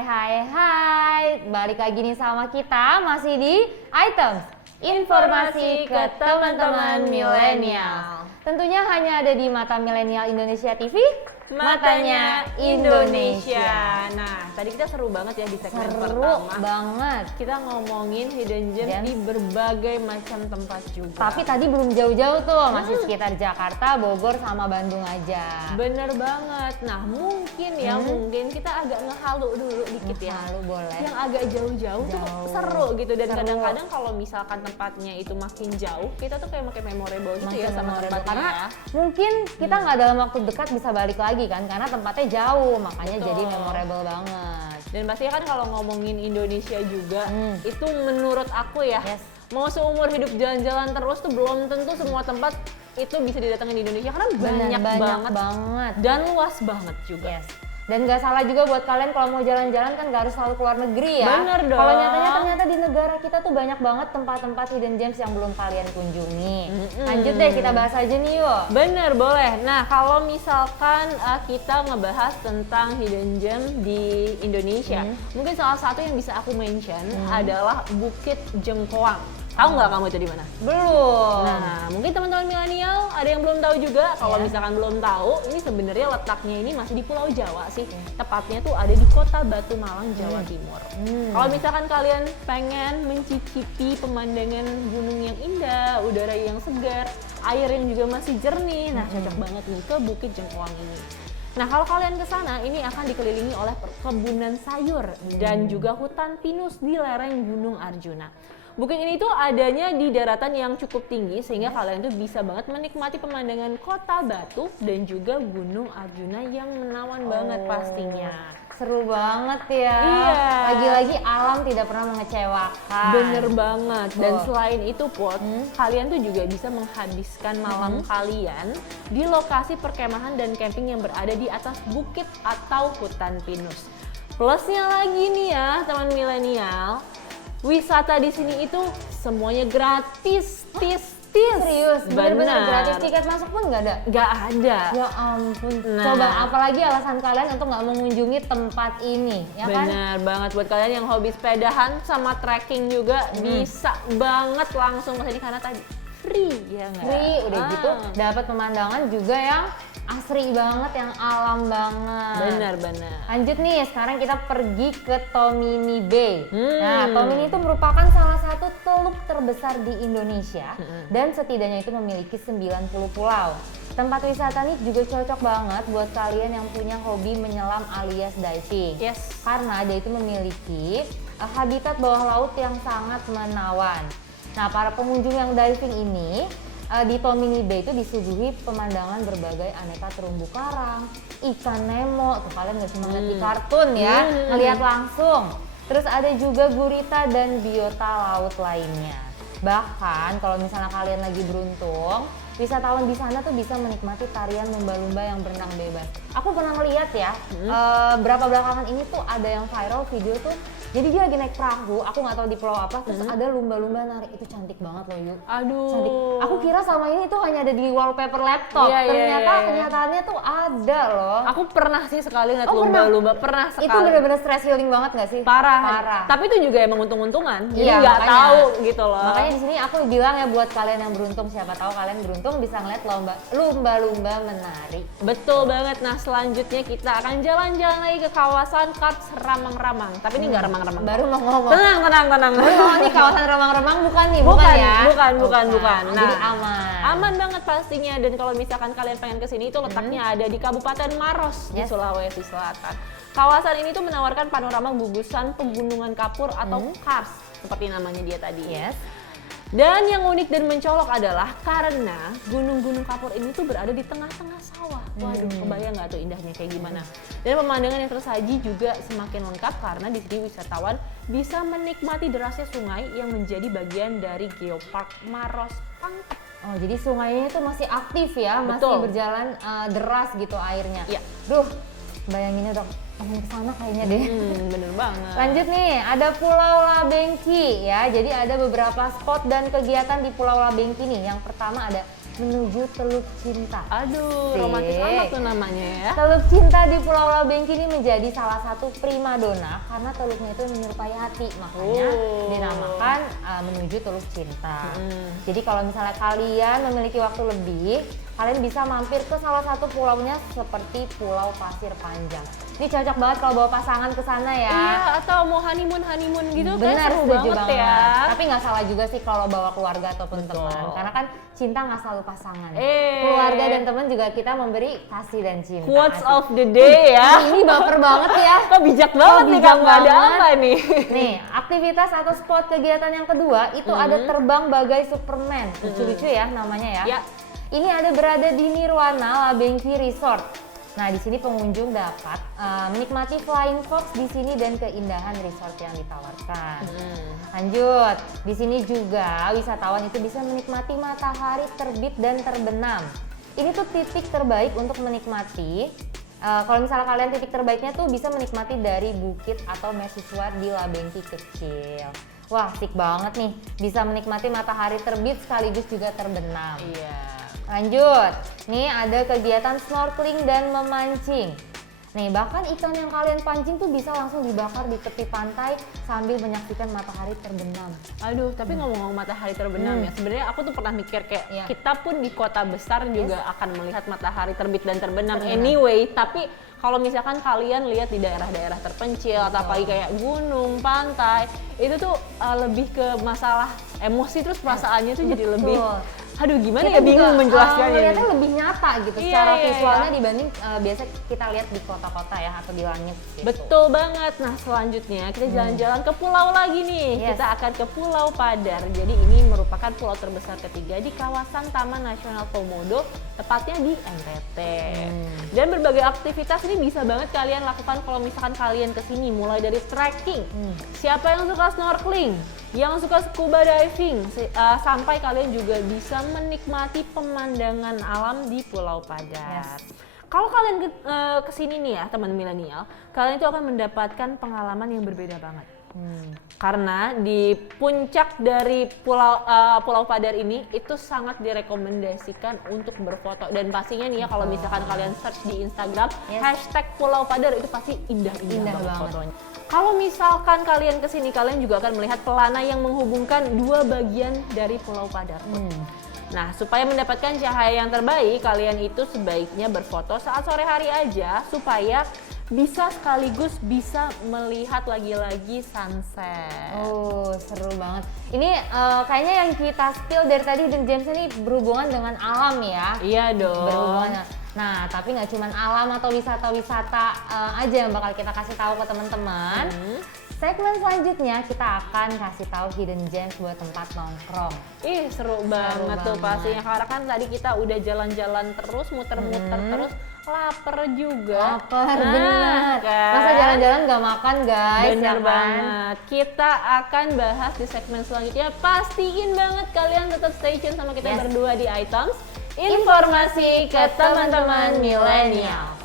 Hai, balik lagi nih sama kita masih di Items Informasi ke teman-teman milenial. Tentunya hanya ada di Mata Milenial Indonesia TV, Matanya Indonesia. Nah, tadi kita seru banget ya di segmen Seru pertama. banget. Kita ngomongin hidden gem di berbagai macam tempat juga. Tapi tadi belum jauh-jauh tuh, masih sekitar Jakarta, Bogor, sama Bandung aja. Bener banget. Nah, mungkin mungkin kita agak ngehalu dulu dikit ya. Lalu boleh. Yang agak jauh-jauh tuh Jauh. seru gitu, dan Seru. kadang-kadang kalau misalkan tempatnya itu makin jauh, kita tuh kayak makin memorable gitu ya sama tempatnya. Karena Ya. mungkin kita nggak dalam waktu dekat bisa balik lagi kan, karena tempatnya jauh, makanya Betul. jadi memorable banget. Dan pastinya kan kalau ngomongin Indonesia juga, itu menurut aku ya, Yes. mau seumur hidup jalan-jalan terus tuh belum tentu semua tempat itu bisa didatengin di Indonesia, karena banyak banget dan luas banget juga. Yes. Dan nggak salah juga buat kalian kalau mau jalan-jalan kan nggak harus selalu keluar negeri ya. Bener dong. Kalau nyatanya ternyata di negara kita tuh banyak banget tempat-tempat hidden gems yang belum kalian kunjungi. Lanjut deh, kita bahas aja nih yuk. Bener, boleh. Nah, kalau misalkan kita ngebahas tentang hidden gem di Indonesia, mungkin salah satu yang bisa aku mention adalah Bukit Jengkoang. Tahu nggak kamu itu di mana? Belum. Nah, mungkin teman-teman milenial ada yang belum tahu juga. Kalau misalkan belum tahu, ini sebenarnya letaknya ini masih di Pulau Jawa sih. Tepatnya tuh ada di Kota Batu Malang, Jawa Timur. Kalau misalkan kalian pengen mencicipi pemandangan gunung yang indah, udara yang segar, air yang juga masih jernih, nah cocok banget nih ke Bukit Jengkoang ini. Nah, kalau kalian ke sana, ini akan dikelilingi oleh perkebunan sayur dan juga hutan pinus di lereng Gunung Arjuna. Bukit ini tuh adanya di daratan yang cukup tinggi sehingga kalian tuh bisa banget menikmati pemandangan Kota Batu dan juga Gunung Arjuna yang menawan banget pastinya. Seru banget ya. Iya. Lagi-lagi alam tidak pernah mengecewakan. Bener banget. Dan selain itu Pot, kalian tuh juga bisa menghabiskan malam kalian di lokasi perkemahan dan camping yang berada di atas bukit atau hutan pinus. Plusnya lagi nih ya teman milenial, wisata di sini itu semuanya gratis, Serius, bener-bener Benar. gratis, tiket masuk pun nggak ada? Nggak ada. Ya ampun. Nah. Coba apalagi alasan kalian untuk nggak mengunjungi tempat ini, ya kan? Bener banget, buat kalian yang hobi sepedahan sama trekking juga bisa banget langsung ke sini karena tadi free ya nggak? Free, udah gitu dapat pemandangan juga yang asri banget, yang alam banget. Bener. Lanjut nih, sekarang kita pergi ke Tomini Bay. Nah, Tomini itu merupakan salah satu teluk terbesar di Indonesia dan setidaknya itu memiliki 90 pulau. Tempat wisata ini juga cocok banget buat kalian yang punya hobi menyelam alias diving. Yes. Karena dia itu memiliki habitat bawah laut yang sangat menawan. Nah, para pengunjung yang diving ini di Tomini Bay itu disuguhi pemandangan berbagai aneka terumbu karang, ikan Nemo, tuh kalian nggak cuma ngeliat di kartun ya, ngeliat langsung. Terus ada juga gurita dan biota laut lainnya. Bahkan kalau misalnya kalian lagi beruntung, wisatawan di sana tuh bisa menikmati tarian lumba-lumba yang berenang bebas. Aku pernah ngeliat ya, berapa belakangan ini tuh ada yang viral video tuh. Jadi dia lagi naik perahu, aku nggak tahu di pulau apa, terus ada lumba-lumba narik, itu cantik banget loh Yu. Aduh. Cantik. Aku kira selama ini tuh hanya ada di wallpaper laptop, Iya. ternyata kenyataannya tuh ada loh. Aku pernah sih sekali ngeliat Oh, pernah? lumba-lumba, pernah sekali. Itu bener-bener stress healing banget nggak sih? Parah. Tapi itu juga emang untung-untungan, jadi Iya, nggak makanya. tahu gitu loh. Makanya di sini aku bilang ya buat kalian yang beruntung, siapa tahu kalian beruntung bisa ngeliat lumba-lumba menari. Betul banget. Nah, selanjutnya kita akan jalan-jalan lagi ke kawasan Karts Ramang-Ramang. Tapi ini nggak remang-remang. Baru mau ngomong. Tenang. Oh, ini kawasan remang-remang bukan nih, Bukan, ya? bukan. Jadi Nah, aman. aman banget pastinya. Dan kalau misalkan kalian pengen kesini itu letaknya ada di Kabupaten Maros di Sulawesi Selatan. Kawasan ini tuh menawarkan panorama gugusan pegunungan kapur atau kars seperti namanya dia tadi. Yes. Dan yang unik dan mencolok adalah karena gunung-gunung kapur ini tuh berada di tengah-tengah sawah. Waduh, kebayang nggak tuh indahnya kayak gimana? Dan pemandangan yang tersaji juga semakin lengkap karena di sini wisatawan bisa menikmati derasnya sungai yang menjadi bagian dari Geopark Maros Pangkep. Oh, jadi sungainya itu masih aktif ya, masih Betul. berjalan deras gitu airnya. Iya. Duh, bayanginnya udah pengen kesana kayaknya deh. Bener banget. Lanjut nih, ada Pulau Labengki ya. Jadi ada beberapa spot dan kegiatan di Pulau Labengki nih. Yang pertama ada menuju Teluk Cinta. Aduh, Sip. romantis amat tuh namanya ya. Teluk Cinta di Pulau Labengki ini menjadi salah satu primadona karena teluknya itu menyerupai hati, makanya dinamakan menuju Teluk Cinta. Jadi kalau misalnya kalian memiliki waktu lebih, kalian bisa mampir ke salah satu pulaunya seperti Pulau Pasir Panjang. Ini cocok banget kalau bawa pasangan ke sana ya. Iya, atau mau honeymoon gitu kan Benar, seru setuju banget ya. Tapi nggak salah juga sih kalau bawa keluarga ataupun Betul. teman, karena kan cinta nggak selalu pasangan. Keluarga dan teman juga kita memberi kasih dan cinta. Quotes Asik. of the day ya. Ini baper banget ya. Kok bijak banget nih bijak kamu, ada banget. apa nih? Nih, aktivitas atau spot kegiatan yang kedua itu ada terbang bagai Superman. Lucu-lucu ya namanya ya. Ya. Ini ada berada di Nirwana Labengki Resort. Nah, di sini pengunjung dapat menikmati flying fox di sini dan keindahan resort yang ditawarkan. Lanjut, di sini juga wisatawan itu bisa menikmati matahari terbit dan terbenam. Ini tuh titik terbaik untuk menikmati. Kalau misalnya kalian titik terbaiknya tuh bisa menikmati dari bukit atau mercusuar di Labengki kecil. Wah, asik banget nih, bisa menikmati matahari terbit sekaligus juga terbenam. Iya. Lanjut, nih ada kegiatan snorkeling dan memancing. Nih, bahkan ikan yang kalian pancing tuh bisa langsung dibakar di tepi pantai sambil menyaksikan matahari terbenam. Aduh, tapi ngomong-ngomong matahari terbenam ya, sebenarnya aku tuh pernah mikir kayak kita pun di kota besar juga akan melihat matahari terbit dan terbenam anyway, tapi kalau misalkan kalian lihat di daerah-daerah terpencil atau apalagi kayak gunung, pantai, itu tuh lebih ke masalah emosi, terus perasaannya tuh jadi lebih aduh gimana Kita ya, bingung menjelaskannya. Melihatnya lebih nyata gitu Iya, secara iya, visualnya iya. dibanding biasa kita lihat di kota-kota ya atau di langit gitu. Betul banget. Nah, selanjutnya kita jalan-jalan ke pulau lagi nih. Yes. Kita akan ke Pulau Padar. Jadi ini merupakan pulau terbesar ketiga di kawasan Taman Nasional Komodo, tepatnya di NTT. Dan berbagai aktivitas ini bisa banget kalian lakukan kalau misalkan kalian kesini, mulai dari trekking. Siapa yang suka snorkeling? Yang suka scuba diving, sampai kalian juga bisa menikmati pemandangan alam di Pulau Padar. Yes. Kalau kalian kesini nih ya teman milenial, kalian itu akan mendapatkan pengalaman yang berbeda banget. Karena di puncak dari Pulau Padar ini itu sangat direkomendasikan untuk berfoto, dan pastinya nih ya kalau misalkan kalian search di Instagram hashtag Pulau Padar itu pasti indah-indah banget fotonya. Kalau misalkan kalian kesini, kalian juga akan melihat pelana yang menghubungkan dua bagian dari Pulau Padar. Nah, supaya mendapatkan cahaya yang terbaik, kalian itu sebaiknya berfoto saat sore hari aja supaya bisa sekaligus bisa melihat lagi-lagi sunset. Oh, seru banget. Ini kayaknya yang kita spill dari tadi dan James ini berhubungan dengan alam ya. Iya dong. Berhubungan. Nah, tapi nggak cuma alam atau wisata-wisata aja yang bakal kita kasih tahu ke teman-teman. Segmen selanjutnya kita akan kasih tahu hidden gems buat tempat nongkrong. Ih, seru banget tuh pastinya, karena kan tadi kita udah jalan-jalan terus, muter-muter terus, lapar juga. Lapar, bener. Kan? Masa jalan-jalan nggak makan guys? Bener ya kan? banget. Kita akan bahas di segmen selanjutnya. Pastiin banget kalian tetap stay tune sama kita berdua di Items. Informasi ke teman-teman milenial.